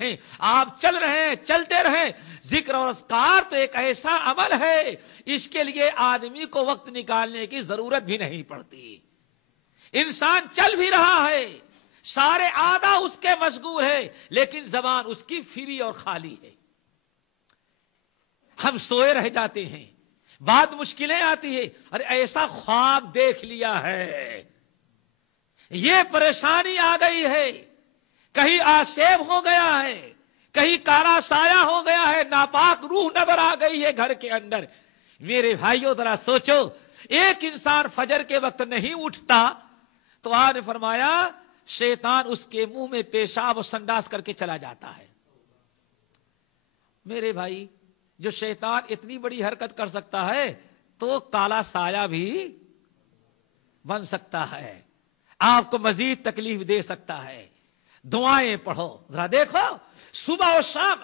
ہیں، آپ چل رہے ہیں، چلتے رہیں۔ ذکر اور اذکار تو ایک ایسا عمل ہے، اس کے لیے آدمی کو وقت نکالنے کی ضرورت بھی نہیں پڑتی۔ انسان چل بھی رہا ہے، سارے آدھا اس کے مشغول ہے، لیکن زبان اس کی فری اور خالی ہے۔ ہم سوئے رہ جاتے ہیں، بعد مشکلیں آتی ہے، ارے ایسا خواب دیکھ لیا ہے، یہ پریشانی آ گئی ہے، کہیں آسیب ہو گیا ہے، کہیں کالا سایہ ہو گیا ہے، ناپاک روح نظر آ گئی ہے گھر کے اندر۔ میرے بھائیوں ذرا سوچو، ایک انسان فجر کے وقت نہیں اٹھتا تو آپ نے فرمایا شیطان اس کے منہ میں پیشاب و سنڈاس کر کے چلا جاتا ہے۔ میرے بھائی، جو شیطان اتنی بڑی حرکت کر سکتا ہے تو کالا سایہ بھی بن سکتا ہے، آپ کو مزید تکلیف دے سکتا ہے۔ دعائیں پڑھو، ذرا دیکھو صبح و شام۔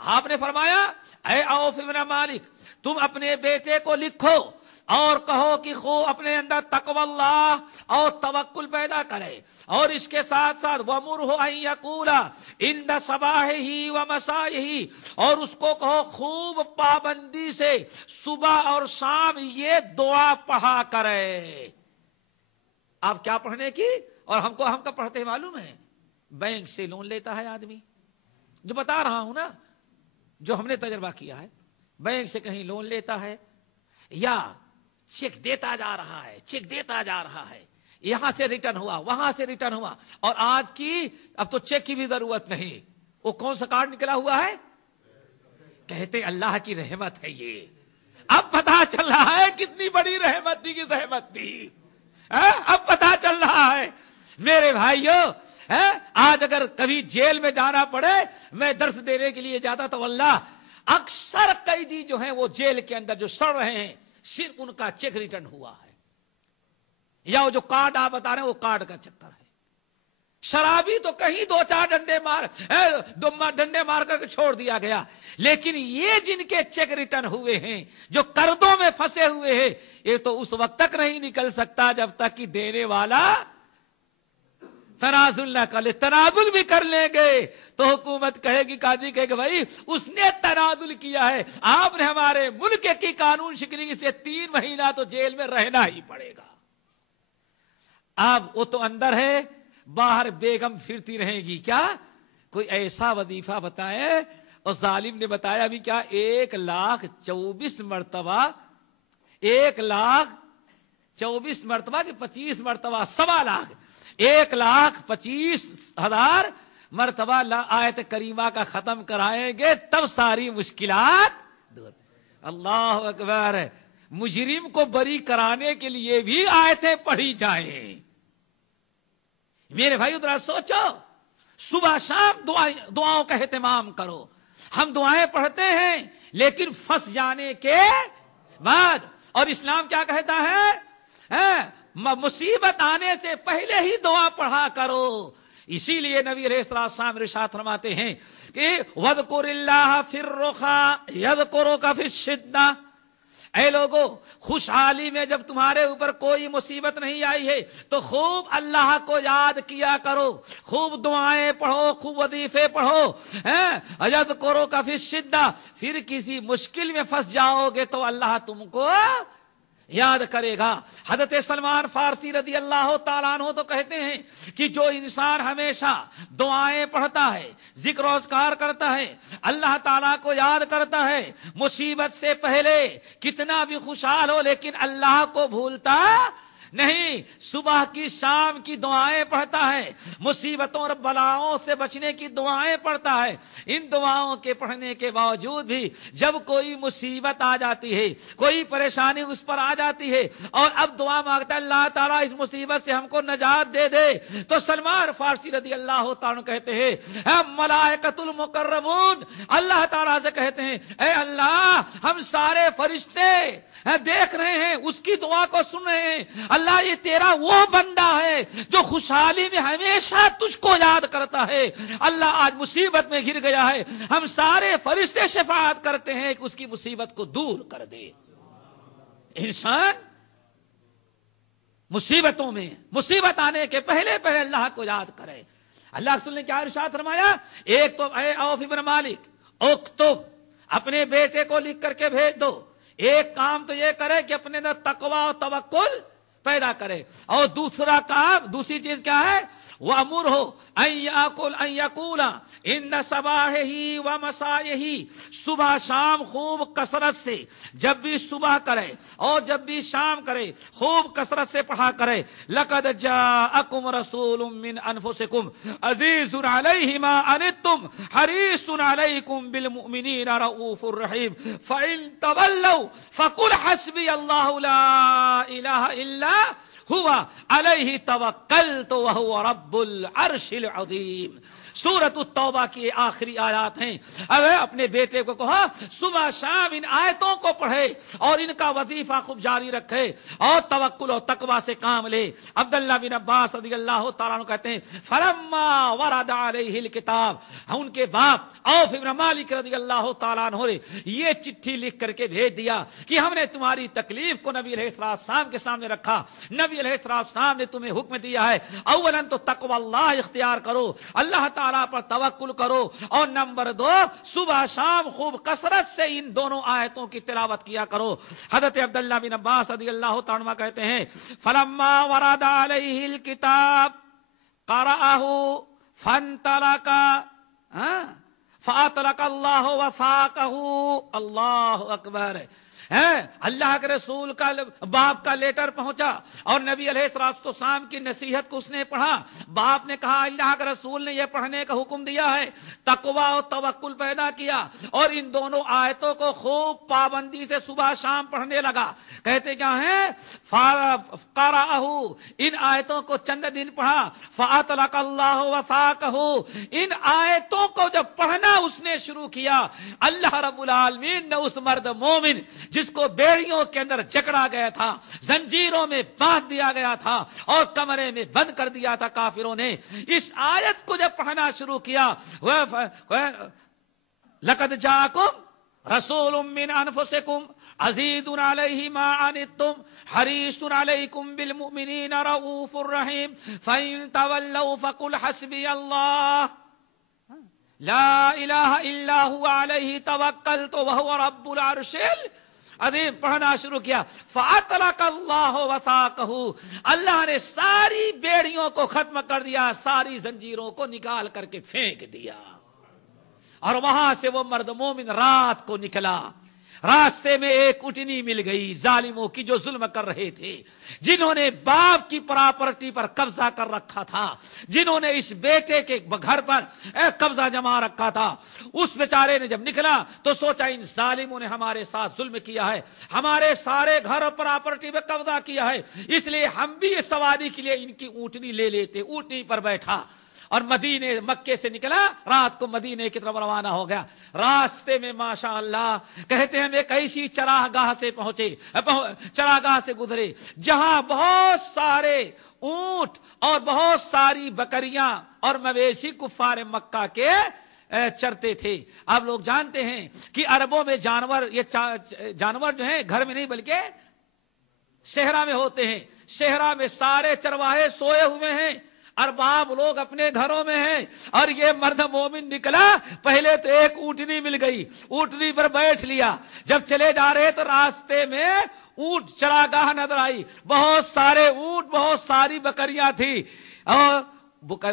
آپ نے فرمایا اے عوف بن مالک، تم اپنے بیٹے کو لکھو اور کہو کہ خوب اپنے اندر تقوی اللہ اور توکل پیدا کرے، اور اس کے ساتھ ساتھ وَمُرْهُ أَن يَقُولَ عِنْدَ صَبَاحِهِ وَمَسَائِهِ، اور اس کو کہو خوب پابندی سے صبح اور شام یہ دعا پڑھا کرے۔ آپ کیا پڑھنے کی؟ اور ہم کا پڑھتے ہیں معلوم ہے؟ بینک سے لون لیتا ہے آدمی، جو بتا رہا ہوں نا، جو ہم نے تجربہ کیا ہے، بینک سے کہیں لون لیتا ہے یا چیک دیتا جا رہا ہے، چیک دیتا جا رہا ہے، یہاں سے ریٹرن ہوا، وہاں سے ریٹرن ہوا، اور آج کی اب تو چیک کی بھی ضرورت نہیں، وہ کون سا کارڈ نکلا ہوا ہے؟ کہتے اللہ کی رحمت ہے یہ۔ اب پتا چل رہا ہے کتنی بڑی رحمت تھی، کی زحمت تھی، اب پتا چل رہا ہے۔ میرے بھائیوں، آج اگر کبھی جیل میں جانا پڑے، میں درس دینے کے لیے جاتا تو واللہ اکثر قیدی جو ہیں وہ جیل کے اندر جو سڑ رہے ہیں، صرف ان کا چیک ریٹرن ہوا ہے، یا وہ جو کارڈ آپ بتا رہے ہیں وہ کارڈ کا چکر ہے۔ شرابی تو کہیں دو چار ڈنڈے مار کر چھوڑ دیا گیا، لیکن یہ جن کے چیک ریٹرن ہوئے ہیں، جو قرضوں میں پھنسے ہوئے ہیں، یہ تو اس وقت تک نہیں نکل سکتا جب تک کہ دینے والا تنازل نہ کر لے۔ تنازل بھی کر لیں گے تو حکومت کہے گی، قاضی کہے گا بھائی اس نے تنازل کیا ہے، آپ نے ہمارے ملک کی قانون شکنی، اس لیے 3 مہینہ تو جیل میں رہنا ہی پڑے گا۔ اب وہ تو اندر ہے، باہر بیگم پھرتی رہے گی۔ کیا کوئی ایسا وظیفہ بتائے؟ اور ظالم نے بتایا بھی کیا، 1,24,000 مرتبہ، 1,24,000 مرتبہ کہ 25 مرتبہ، 1,25,000 1,25,000 مرتبہ آیت کریمہ کا ختم کرائیں گے، تب ساری مشکلات دور۔ اللہ اکبر۔ مجرم کو بری کرانے کے لیے بھی آیتیں پڑھی جائیں۔ میرے بھائیو ذرا سوچو، صبح شام دعاؤں کا اہتمام کرو۔ ہم دعائیں پڑھتے ہیں لیکن پھنس جانے کے بعد، اور اسلام کیا کہتا ہے؟ مصیبت آنے سے پہلے ہی دعا پڑھا کرو۔ اسی لیے نبی علیہ السلام ارشاد فرماتے ہیں کہ وَاذْكُرِ اللَّهَ فِي الرَّخَاءِ يَذْكُرُكَ فِي الشِّدَّةِ، اے لوگو خوشحالی میں جب تمہارے اوپر کوئی مصیبت نہیں آئی ہے تو خوب اللہ کو یاد کیا کرو، خوب دعائیں پڑھو، خوب وظیفے پڑھو۔ یذکرک فی الشدہ، پھر کسی مشکل میں پھنس جاؤ گے تو اللہ تم کو یاد کرے گا۔ حضرت سلمان فارسی رضی اللہ تعالیٰ عنہ تو کہتے ہیں کہ جو انسان ہمیشہ دعائیں پڑھتا ہے، ذکر و اذکار کرتا ہے، اللہ تعالیٰ کو یاد کرتا ہے، مصیبت سے پہلے کتنا بھی خوشحال ہو لیکن اللہ کو بھولتا نہیں، صبح کی شام کی دعائیں پڑھتا ہے، مصیبتوں اور بلاؤں سے بچنے کی دعائیں پڑھتا ہے، ان دعاؤں کے پڑھنے کے باوجود بھی جب کوئی مصیبت آ جاتی ہے، کوئی پریشانی اس پر آ جاتی ہے اور اب دعا مانگتا ہے اللہ تعالیٰ اس مصیبت سے ہم کو نجات دے دے، تو سلمان فارسی رضی اللہ تعالیٰ کہتے ہیں ملائکۃ المقربون اللہ تعالیٰ سے کہتے ہیں اے اللہ ہم سارے فرشتے دیکھ رہے ہیں، اس کی دعا کو سن رہے ہیں، اللہ یہ تیرا وہ بندہ ہے جو خوشحالی میں ہمیشہ تجھ کو یاد کرتا ہے، اللہ آج مصیبت میں گر گیا ہے، ہم سارے فرشتے شفاعت کرتے ہیں کہ اس کی مصیبت کو دور کر دے۔ انسان مصیبتوں میں، مصیبت آنے کے پہلے اللہ کو یاد کرے۔ اللہ رسول نے کیا ارشاد فرمایا؟ ایک تو اے عوف بن مالک اکتب، اپنے بیٹے کو لکھ کر کے بھیج دو، ایک کام تو یہ کرے کہ اپنے اندر تقوی و توکل پیدا کرے، اور دوسرا کام، دوسری چیز کیا ہے؟ وَأَمُرْهُ أَن يَقُولَ إِنَّ صَبَاحِهِ وَمَسَائِهِ، صبح شام خوب کثرت سے، جب بھی صبح کرے اور جب بھی شام کرے خوب کثرت سے پڑھا کرے، لَقَدْ جَاءَكُمْ رَسُولٌ مِّنْ أَنفُسِكُمْ عَزِيزٌ عَلَيْهِ مَا عَنِتُّمْ حَرِيصٌ عَلَيْكُمْ بِالْمُؤْمِنِينَ رَءُوفٌ رَحِيمٌ فَإِن تَوَلَّوْا فَقُلْ حَسْبِيَ اللَّهُ لَا إِلَٰهَ إِلَّا هُوَ عَلَيْهِ تَوَكَّلْتُ وَهُوَ رَبُّ الْعَرْشِ الْعَظِيمِ۔ سورۃ التوبہ کی آخری آیات ہیں۔ اب اپنے بیٹے کو کہا صبح شام ان آیتوں کو پڑھے اور ان کا وظیفہ خوب جاری رکھے اور توکل و تقوی سے کام لے۔ عبداللہ بن عباس رضی اللہ تعالیٰ عنہ کہتے ہیں فلما ورد علیہ الکتاب، ان کے باپ عوف بن مالک رضی اللہ تعالیٰ عنہ نے یہ چٹھی لکھ کر کے بھیج دیا کہ ہم نے تمہاری تکلیف کو نبی علیہ السلام کے سامنے رکھا، نبی علیہ السلام نے تمہیں حکم دیا ہے اولاً تو تقوی اللہ اختیار کرو، اللہ تعالیٰ پر توکل کرو، اور نمبر 2 صبح شام خوب کثرت سے ان دونوں آیتوں کی تلاوت کیا کرو۔ حضرت عبداللہ بن عباس رضی اللہ تعالیٰ عنہ کہتے ہیں فلما ورد علیہ الکتاب قرأہ فانطلق فاطلق اللہ وفاقہ، اللہ اکبر۔ اللہ کے رسول کا باپ کا لیٹر پہنچا اور نبی علیہ السلام کی نصیحت کو اس نے پڑھا۔ باپ نے کہا اللہ کے رسول نے یہ پڑھنے کا حکم دیا ہے، تقوی و توکل پیدا کیا اور ان دونوں آیتوں کو خوب پابندی سے صبح شام پڑھنے لگا۔ کہتے کیا ہیں؟ قرأہ، ان آیتوں کو چند دن پڑھا، فاطلق اللہ وفاقہ، ان آیتوں کو جب پڑھنا اس نے شروع کیا، اللہ رب العالمین نے اس مرد مومن جس کو بیڑیوں کے اندر جکڑا گیا تھا، زنجیروں میں باندھ دیا گیا تھا اور کمرے میں بند کر دیا تھا کافروں نے، اس آیت کو جب پڑھنا شروع کیا لقد جاءکم رسول من انفسکم عزیز علیہ ما عنتم حریص علیکم بالمؤمنین رؤوف رحیم فإن تولوا فقل حسبی اللہ لا الہ الا هو علیہ توکلت وهو رب العرش ابھی پڑھنا شروع کیا۔ فاطلق اللہ وثاقہ، اللہ نے ساری بیڑیوں کو ختم کر دیا، ساری زنجیروں کو نکال کر کے پھینک دیا، اور وہاں سے وہ مرد مومن رات کو نکلا۔ راستے میں ایک اٹھنی مل گئی ظالموں کی جو ظلم کر رہے تھے، جنہوں نے باپ کی پراپرٹی پر قبضہ کر رکھا تھا، جنہوں نے اس بیٹے کے گھر پر قبضہ جما رکھا تھا۔ اس بیچارے نے جب نکلا تو سوچا ان ظالموں نے ہمارے ساتھ ظلم کیا ہے، ہمارے سارے گھر اور پراپرٹی پہ قبضہ کیا ہے، اس لیے ہم بھی یہ سواری کے لیے ان کی اونٹنی لے لیتے۔ اونٹنی پر بیٹھا اور مدینے مکے سے نکلا، رات کو مدینے کی طرف روانہ ہو گیا۔ راستے میں ماشاءاللہ کہتے ہیں ہم ایک ایسی چراگاہ سے پہنچے، چراگاہ سے گزرے جہاں بہت سارے اونٹ اور بہت ساری بکریاں اور مویشی کفار مکہ کے چرتے تھے۔ آپ لوگ جانتے ہیں کہ عربوں میں جانور، یہ جانور جو ہیں گھر میں نہیں بلکہ صحرا میں ہوتے ہیں۔ صحرا میں سارے چرواہے سوئے ہوئے ہیں، ارباب لوگ اپنے گھروں میں ہیں، اور یہ مرد مومن نکلا۔ پہلے تو ایک اونٹنی مل گئی، اونٹنی پر بیٹھ لیا۔ جب چلے جا رہے تو راستے میں اونٹ چراگاہ نظر آئی، بہت سارے اونٹ، بہت ساری بکریاں تھی، اور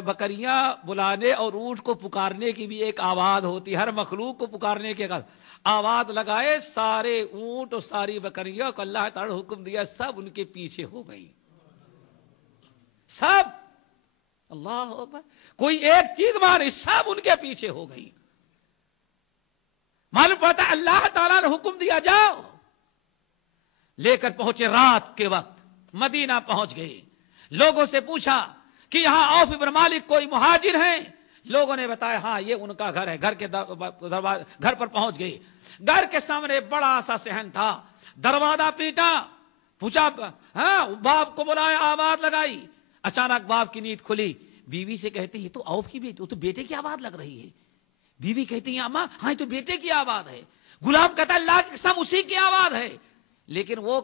بکریاں بلانے اور اونٹ کو پکارنے کی بھی ایک آواز ہوتی، ہر مخلوق کو پکارنے کی آواز لگائے۔ سارے اونٹ اور ساری بکریاں کو اللہ تعالی نے حکم دیا، سب ان کے پیچھے ہو گئی، سب، اللہ اکبر، کوئی ایک چیز ماری، سب ان کے پیچھے ہو گئی۔ معلوم پڑتا اللہ تعالیٰ نے حکم دیا جاؤ، لے کر پہنچے۔ رات کے وقت مدینہ پہنچ گئے، لوگوں سے پوچھا کہ یہاں عوف بن مالک کوئی مہاجر ہیں؟ لوگوں نے بتایا ہاں یہ ان کا گھر ہے۔ گھر کے گھر پر پہنچ گئے، گھر کے سامنے بڑا سا صحن تھا، دروازہ پیٹا، پوچھا، ہاں باپ کو بلایا، آواز لگائی۔ اچانک باپ کی نیند کھلی، بیوی سے کہتے ہیں یہ تو عوف کی بیٹی، وہ تو بیٹے کی آواز لگ رہی ہے۔ بیوی کہتی ہیں اماں ہاں یہ تو بیٹے کی آواز ہے۔ غلام کہتا ہے اللہ کی قسم اسی کی آواز ہے، لیکن وہ